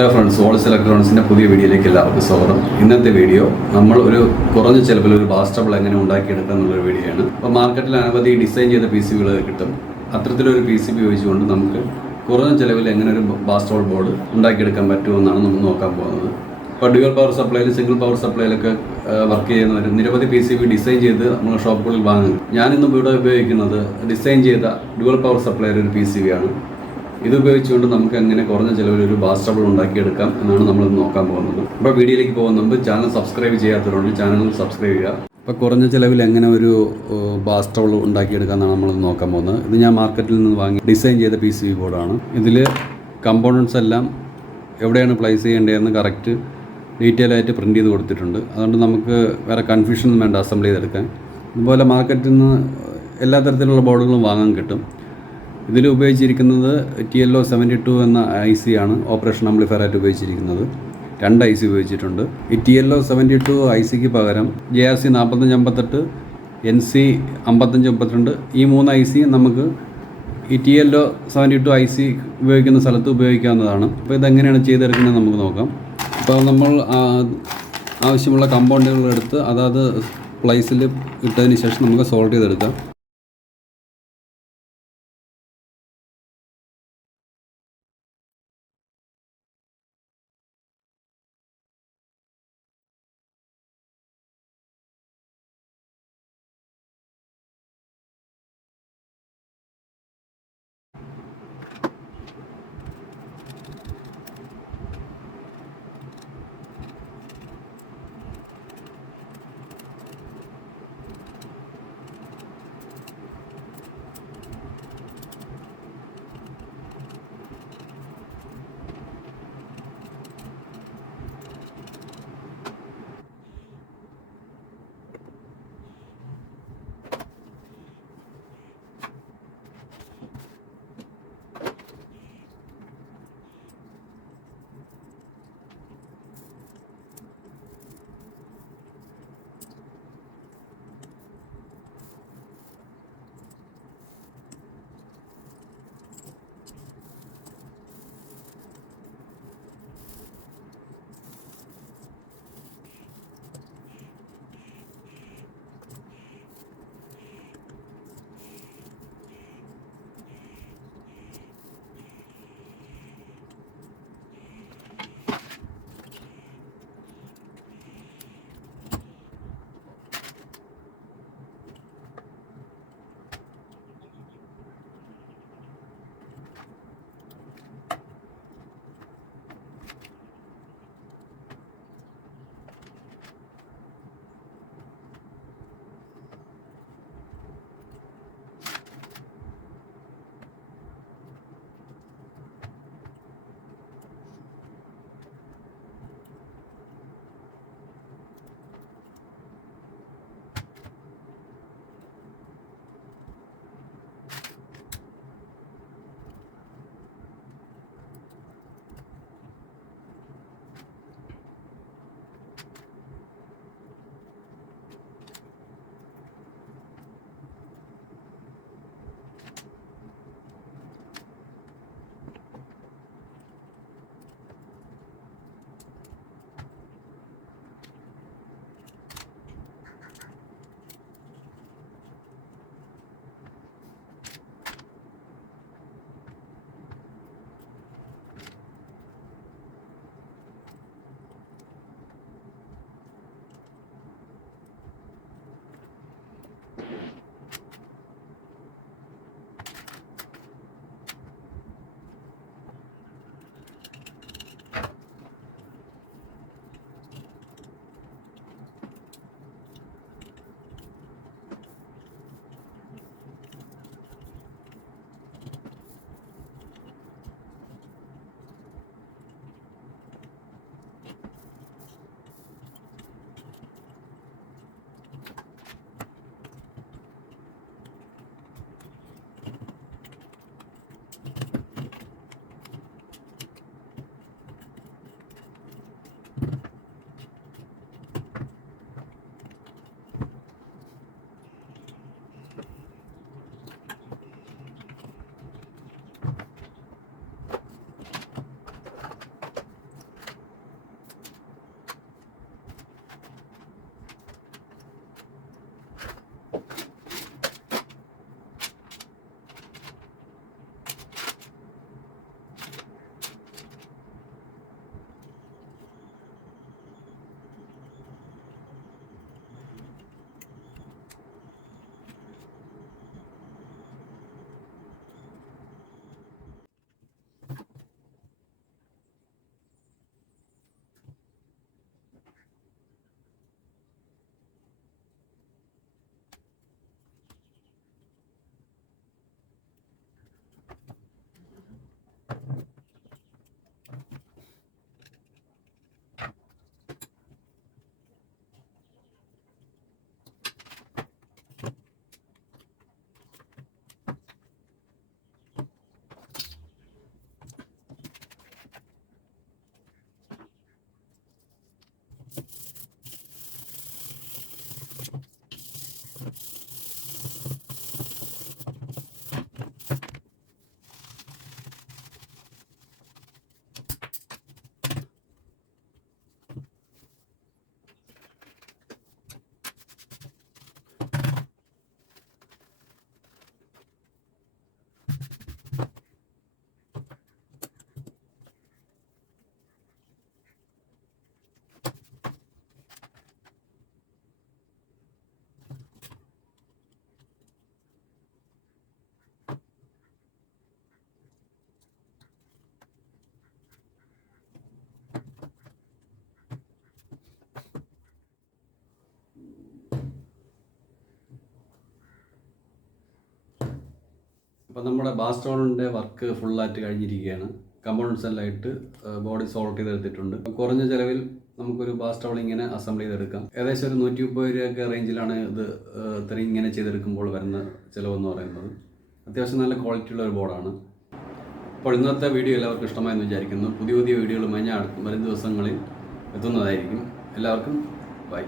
Hello friends walls ഇലക്ട്രോണിക്സിന്റെ പുതിയ വീഡിയോയിലേക്ക് എല്ലാവർക്കും സ്വാഗതം. ഇന്നത്തെ വീഡിയോ നമ്മൾ ഒരു കുറഞ്ഞ ചിലവിൽ ഒരു ബാസ്റ്റബിൾ എങ്ങനെ ഉണ്ടാക്കിയെടുക്കുക എന്നുള്ളൊരു വീഡിയോ ആണ് അപ്പോൾ മാർക്കറ്റിൽ അനവധി ഡിസൈൻ ചെയ്ത പി സി ബികൾ കിട്ടും. അത്തരത്തിലൊരു പി സി ബി ഉപയോഗിച്ചുകൊണ്ട് നമുക്ക് കുറഞ്ഞ ചിലവിൽ എങ്ങനെ ഒരു ബാസ്റ്റബിൾ ബോർഡ് ഉണ്ടാക്കിയെടുക്കാൻ പറ്റുമെന്നാണ് നമ്മൾ നോക്കാൻ പോകുന്നത്. ഇപ്പോൾ ഡ്യുവൽ പവർ സപ്ലൈയിൽ സിംഗിൾ പവർ സപ്ലൈയിലൊക്കെ വർക്ക് ചെയ്യുന്നവർ നിരവധി പി സി ബി ഡിസൈൻ ചെയ്ത് നമ്മൾ ഷോപ്പുകളിൽ വാങ്ങും ഞാനിന്ന് ഇവിടെ ഉപയോഗിക്കുന്നത് ഡിസൈൻ ചെയ്ത ഡ്യുവൽ പവർ സപ്ലൈയുടെ ഒരു പി സി ബി ആണ്. ഇത് ഉപയോഗിച്ചുകൊണ്ട് നമുക്ക് എങ്ങനെ കുറഞ്ഞ ചിലവിൽ ഒരു ബാസ്റ്റബിൾ ഉണ്ടാക്കിയെടുക്കാം എന്നാണ് നമ്മൾ നോക്കാൻ പോകുന്നത്. അപ്പോൾ വീഡിയോയിലേക്ക് പോകുന്ന മുമ്പ് ചാനൽ സബ്സ്ക്രൈബ് ചെയ്യാത്തവരുണ്ട് ചാനൽ സബ്സ്ക്രൈബ് ചെയ്യുക. അപ്പോൾ കുറഞ്ഞ ചിലവിൽ എങ്ങനെ ഒരു ബാസ്റ്റബിൾ ഉണ്ടാക്കിയെടുക്കാമെന്നാണ് നമ്മൾ നോക്കാൻ പോകുന്നത്. ഇത് ഞാൻ മാർക്കറ്റിൽ നിന്ന് വാങ്ങി ഡിസൈൻ ചെയ്ത പി സി ബോർഡാണ്. ഇതിൽ കമ്പോണൻസ് എല്ലാം എവിടെയാണ് പ്ലേസ് ചെയ്യേണ്ടതെന്ന് കറക്റ്റ് ഡീറ്റെയിൽ ആയിട്ട് പ്രിന്റ് ചെയ്ത് കൊടുത്തിട്ടുണ്ട്. അതുകൊണ്ട് നമുക്ക് വേറെ കൺഫ്യൂഷൻ വേണ്ട അസംബിൾ ചെയ്തെടുക്കാൻ. അതുപോലെ മാർക്കറ്റിൽ നിന്ന് എല്ലാ തരത്തിലുള്ള ബോർഡുകളും വാങ്ങാൻ കിട്ടും. ഇതിൽ ഉപയോഗിച്ചിരിക്കുന്നത് T L O seventy two എന്ന ഐ സി ആണ്. ഓപ്പറേഷൻ ആംപ്ലിഫയർ ആയിട്ട് ഉപയോഗിച്ചിരിക്കുന്നത്. രണ്ട് ഐ സി ഉപയോഗിച്ചിട്ടുണ്ട്. ഈ T L O seventy two I സിക്ക് പകരം ജെ ആർ സി നാൽപ്പത്തഞ്ച് അമ്പത്തെട്ട് എൻ സി അമ്പത്തഞ്ച് മുപ്പത്തിരണ്ട് ഈ മൂന്ന് ഐ സി നമുക്ക് ഈ T L O seventy two I C ഉപയോഗിക്കുന്ന സ്ഥലത്ത് ഉപയോഗിക്കാവുന്നതാണ്. അപ്പോൾ ഇതെങ്ങനെയാണ് ചെയ്തെടുക്കുന്നത് നമുക്ക് നോക്കാം. അപ്പോൾ നമ്മൾ ആവശ്യമുള്ള കമ്പൗണ്ടുകൾ എടുത്ത് അതാത് പ്ലേസിൽ ഇട്ടതിന് ശേഷം നമുക്ക് സോൾവ് ചെയ്തെടുക്കാം. അപ്പോൾ നമ്മുടെ ബാസ്റ്റോണിന്റെ വർക്ക് ഫുള്ളായിട്ട് കഴിഞ്ഞിരിക്കുകയാണ്. കമ്പോണൻസ് എല്ലാം ഇട്ട് ബോഡി സോൾട്ട് ചെയ്തെടുത്തിട്ടുണ്ട്. കുറഞ്ഞ ചിലവിൽ നമുക്കൊരു ബാസ്റ്റോൾ ഇങ്ങനെ അസംബിൾ ചെയ്തെടുക്കാം. ഏകദേശം ഒരു നൂറ്റി മുപ്പത് രൂപയൊക്കെ റേഞ്ചിലാണ് ഇത് ഇത്ര ഇത്രയും ഇങ്ങനെ ചെയ്തെടുക്കുമ്പോൾ വരുന്ന ചിലവെന്ന് പറയുന്നത്. അത്യാവശ്യം നല്ല ക്വാളിറ്റിയുള്ള ഒരു ബോർഡാണ് അപ്പോൾ ഇന്നത്തെ വീഡിയോ എല്ലാവർക്കും ഇഷ്ടമായെന്ന് വിചാരിക്കുന്നു. പുതിയ പുതിയ വീഡിയോകളുമായി ഞാൻ വരും ദിവസങ്ങളിൽ എത്തുന്നതായിരിക്കും. എല്ലാവർക്കും ബൈ